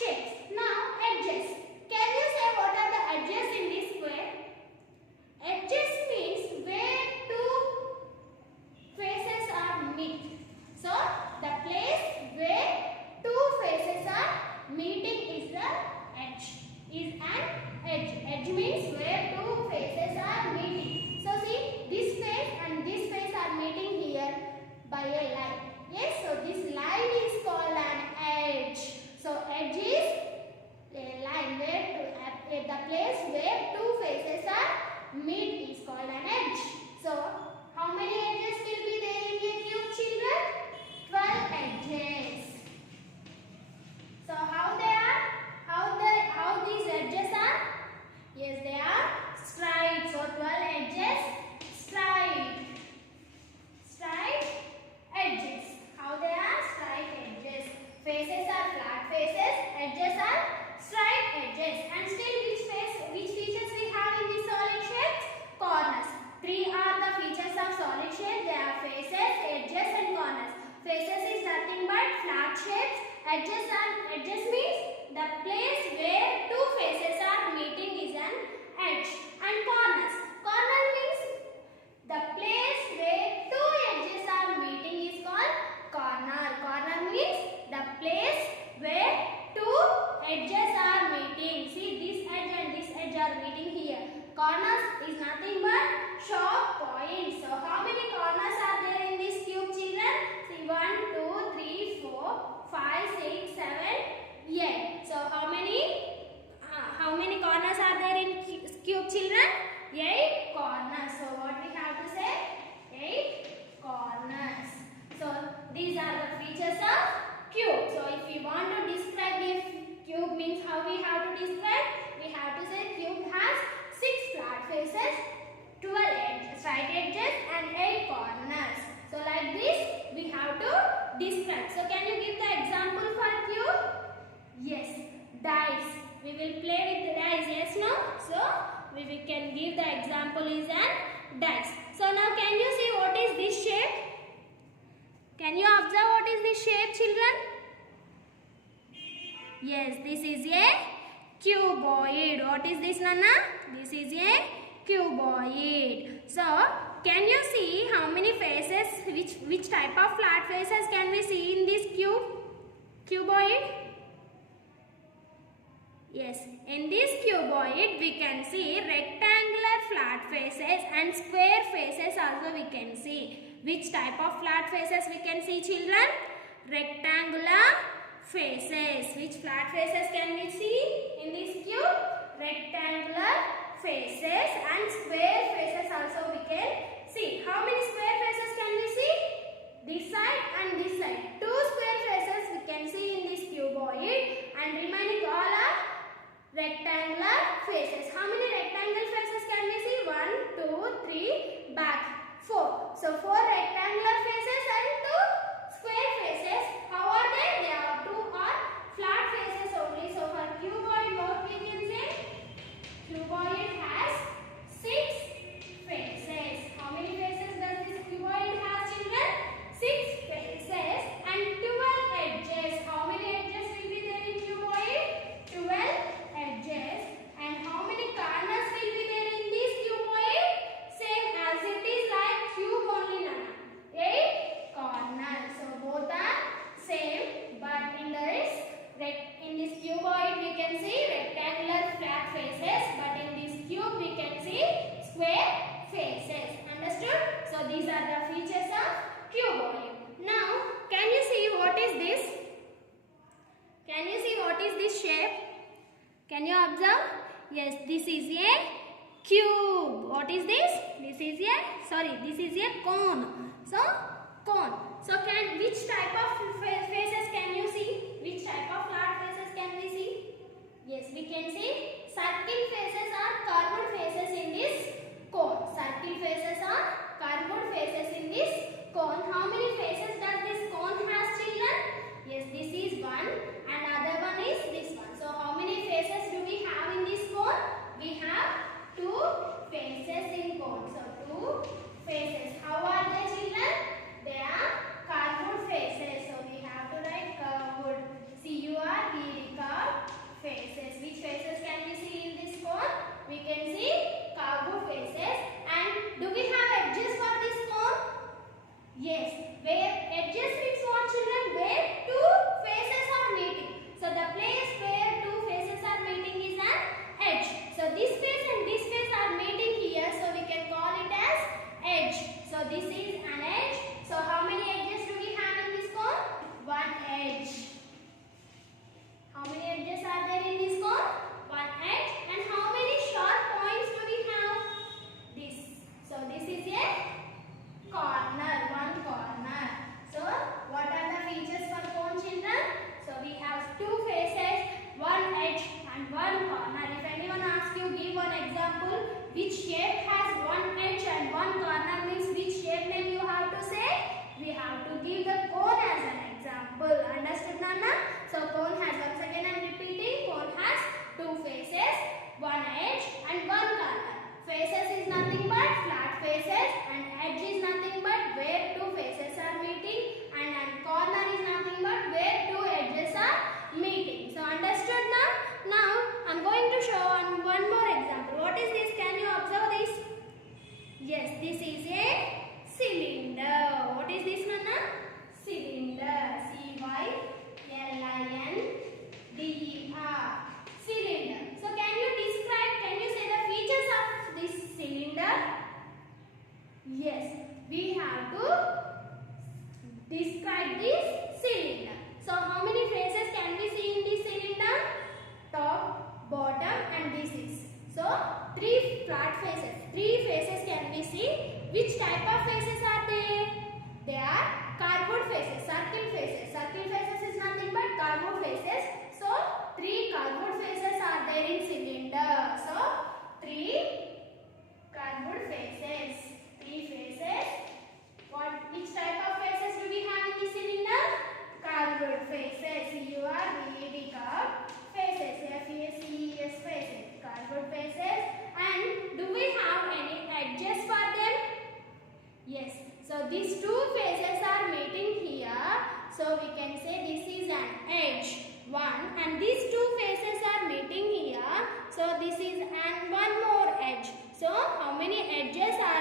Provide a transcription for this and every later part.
shapes. Now edges. Can you say what are the edges in this square? Edges means where two faces are meet. So the place where two faces are meeting is the edge. Is an edge. Edge means where two faces are meeting. So see, this face and this face are meeting here by a line. Yes, so this line is called an edge. So edge is a line where the place where two faces are meet is called an edge. So how many edges will be there in a cube, children? 12 edges. So how they are? How these edges are? Yes, they are straight. So 12 edges straight. Straight edges. How they are? Straight edges. Faces are flat faces. Edges are straight edges. And still which features we have in this solid shapes? Corners. Three are the features of solid shape. They are faces, edges and corners. Faces is nothing but flat shapes. Edges means the place where two faces are meeting is an edge. And corners. Corner means the place where two edges are meeting is called corner. Corner means the place where two edges are meeting. See, this edge and this edge are meeting here. Corners is nothing but sharp points. So how many corners are there in this cube, children? See, 1, 2, 3, 4, 5, 6, 7, 8. So how many corners are there in cube, children? 8 corners. So what we have to say? 8 corners. So these are the features of cube. So if we want to describe this cube, means how we have to describe? We have to say cube has 6 flat faces, 12 straight edges and 8 corners. So like this we have to describe. So can you give the example for cube? Yes, dice. We will play with the dice. Yes, no? So we can give the example is an dice. So now can you see what is this shape? Can you observe what is this shape, children? Yes, this is a cuboid. What is this, Nana? This is a cuboid. So can you see how many faces, which type of flat faces can we see in this cuboid? Yes, in this cuboid we can see rectangular flat faces and square faces also we can see. Which type of flat faces we can see, children? Rectangular faces. Which flat faces can we see in this cube? Rectangular faces and square faces also we can see. How many square faces can we see? This side and this side. 2 square faces we can see in this cuboid and remaining all are rectangular faces. How many rectangle faces can we see? 1, 2, 3, back 4. So 4 rectangular faces and 2 square faces. How are they? They are 2 are flat faces only. So for cuboid what we can say? Cuboid has 6 faces. How many faces does this cuboid have, children? 6 faces and 12 edges. How many edges will be there in cuboid? 12 edges. And how many corners will be there in this cuboid? Same as it is like cube only, Nana. 8 corners. So both are same, but in this cuboid we can see rectangular flat faces, but in this cube we can see square faces. Understood? So these are the features of cuboid. Now can you see what is this? Can you see what is this shape? Can you observe? Yes, this is a cube. What is this? This is a cone. So cone. So which type of faces can you see? Which type of flat faces can we see? Yes, we can see circle faces or curved faces in this cone. Circle faces or curved faces in this cone. How many faces does this cone has, children? Yes, this is one and other one is this one. So how many faces do we have in this cone? We have 2 faces in cone. So 2 faces. How are they, children? They are curved faces. So we have to write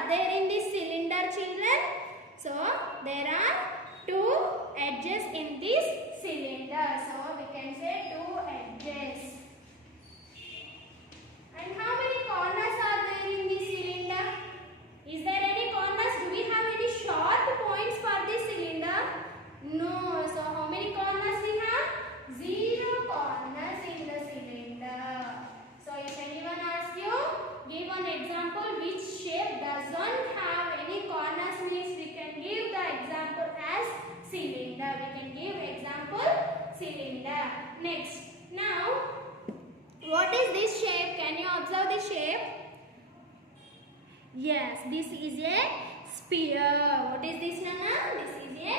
there in this cylinder, children? So there are two edges in this cylinder. So we can say two edges. And how many corners are there in this cylinder? Is there any corners? Do we have any sharp points for this cylinder? No. So how many corners we have? 0 corners in the cylinder. So if anyone asks you, give an example which shape doesn't have any corners, means we can give the example as cylinder. We can give example cylinder. Next. Now, what is this shape? Can you observe the shape? Yes, this is a sphere. What is this, Nana? This is a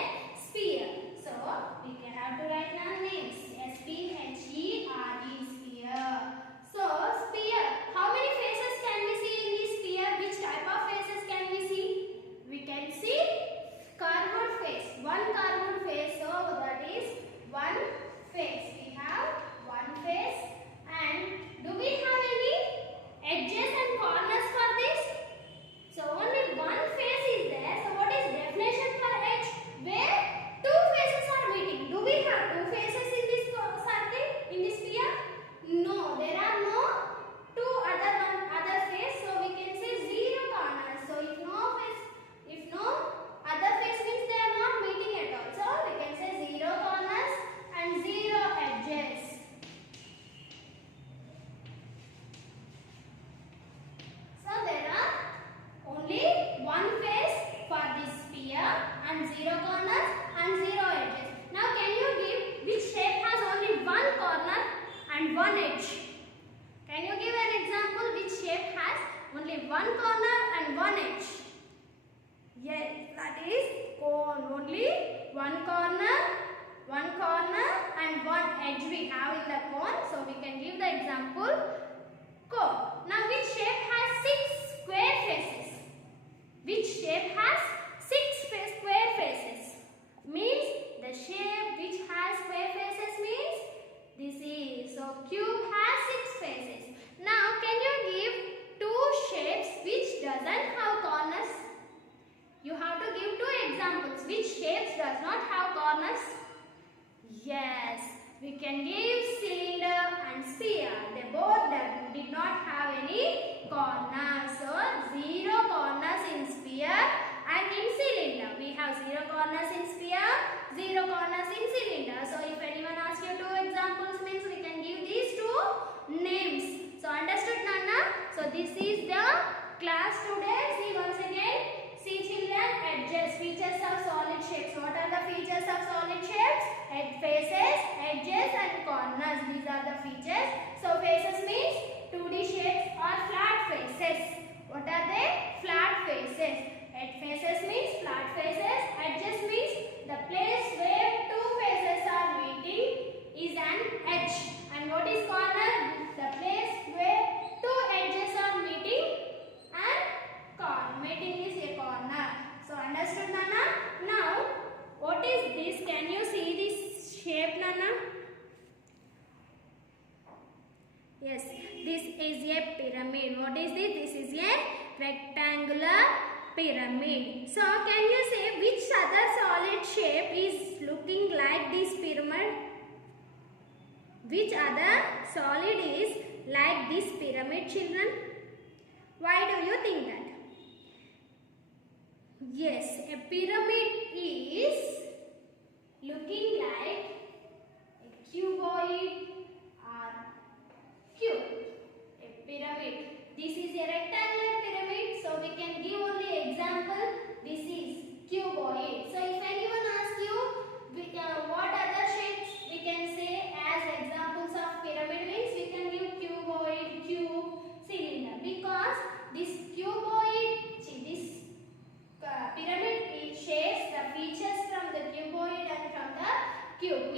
sphere. So, we can have to write down names. S-P-H-E-R-E, sphere. So, sphere. How many faces can we see in this sphere? Which type of faces can we see? We can see curved face. One curved face. So, that is one face. We have one face. And do we have any edges and corners for this? So only one face is there. So what is definition for edge? Where two faces are meeting. Do we have two faces in this circle, in this sphere? No, there are no two other face. So we can say 0 corners. So if no other face means they are not meeting at all. So we can say 0 corners and 0 edges. So there are only one face for this sphere and 0 corners and 0 edges. Now can you give which shape has only one corner and one edge? Can you give an example which shape has only one corner and one edge? Yes, that is cone. Only one corner and one edge we have in the cone. So we can give the example cone. Now which shape has 6 square faces? Which shape has 6 square faces? Means the shape which has square faces means this is. So cube has 6 faces. Now can you give 2 shapes which doesn't have corners? You have to give 2 examples. Which shapes does not have corners? Yes, we can give cylinder and sphere. They both did not have any corners. So 0 corners in sphere and in cylinder. We have 0 corners in sphere, 0 corners in cylinder. So if anyone asks you 2 examples, means we can give these 2 names. So understood, Nana? So this is the class today. See once again. See children, edges, features of solid shapes. What are the features of solid shapes? Faces, edges and corners. These are the features. So faces means 2D shapes or flat faces. What are they? Flat faces. Faces means flat faces. Edges means the place where 2 faces are meeting is an edge. And what is corner? The place where 2 edges are meeting and meeting is a corner. So understood, Nana? Now what is this? Can you see this shape, Nana? Yes, this is a pyramid. What is this? This is a rectangular pyramid. So can you say which other solid shape is looking like this pyramid? Which other solid is like this pyramid, children? Why do you think that? Yes, a pyramid is looking like a cuboid or cube. A pyramid. This is a rectangular pyramid, so we can give only example. This is cuboid. So if anyone asks you what other shapes we can say as examples of pyramid, means we can give cuboid, cube, cylinder, because this cuboid, this pyramid shares the features from the cuboid and from the cube.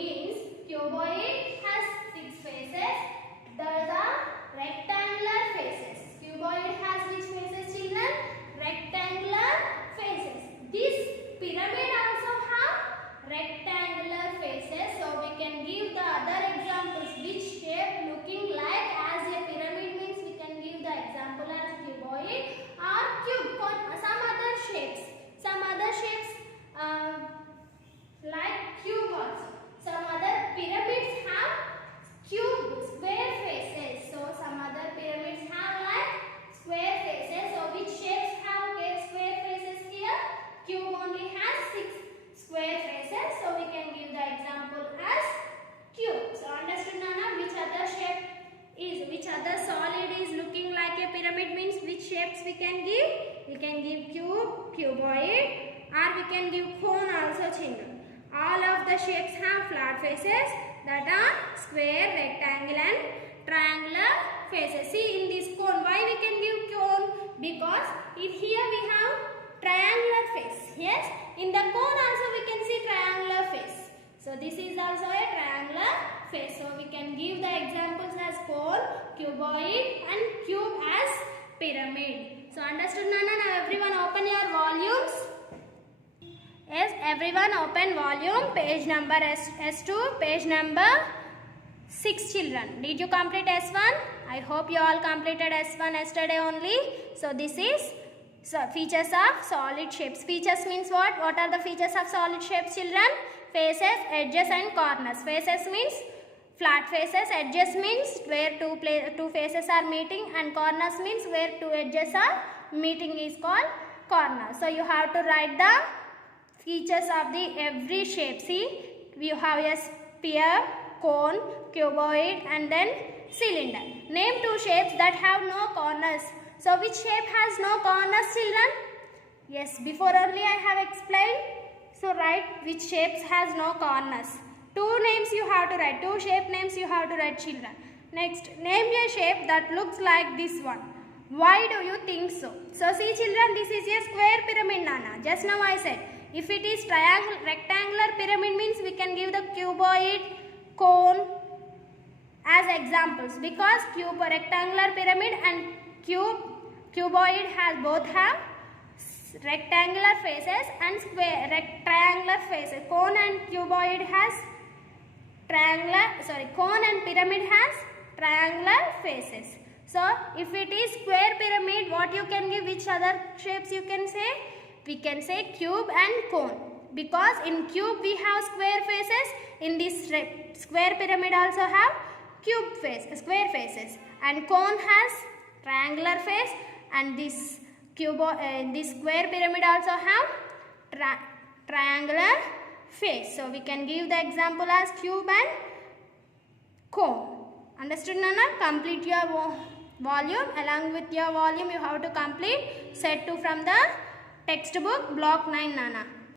we can give? We can give cube, cuboid, or we can give cone also, children. All of the shapes have flat faces, that are square, rectangle and triangular faces. See, in this cone, why we can give cone? Because here we have triangular face. Yes, in the cone also we can see triangular face. So this is also a triangular face. So we can give the examples as cone, cuboid and cube as pyramid. So understood, Nana? Now everyone open your volumes. Yes, everyone open volume, page number S2, page number 6, children. Did you complete S1? I hope you all completed S1 yesterday only. So this is features of solid shapes. Features means what? What are the features of solid shapes, children? Faces, edges and corners. Faces means flat faces, edges means where two faces are meeting, and corners means where two edges are meeting is called corner. So you have to write the features of the every shape. See, we have a sphere, cone, cuboid and then cylinder. Name two shapes that have no corners. So which shape has no corners, children? Yes, before only I have explained. So write which shapes has no corners. Two names you have to write. Two shape names you have to write, children. Next, name a shape that looks like this one. Why do you think so? So see, children, this is a square pyramid, Nana. Just now I said, if it is rectangular pyramid means we can give the cuboid, cone as examples, because rectangular pyramid and cuboid both have rectangular faces and triangular faces. Cone and cuboid has cone and pyramid has triangular faces. So if it is square pyramid, what you can give? Which other shapes you can say? We can say cube and cone, because in cube we have square faces. In this square pyramid also have square faces, and cone has triangular face, and this square pyramid also have triangular face. So we can give the example as cube and cone. Understood, Nana? Complete your volume. Along with your volume you have to complete set 2 from the textbook block 9, Nana.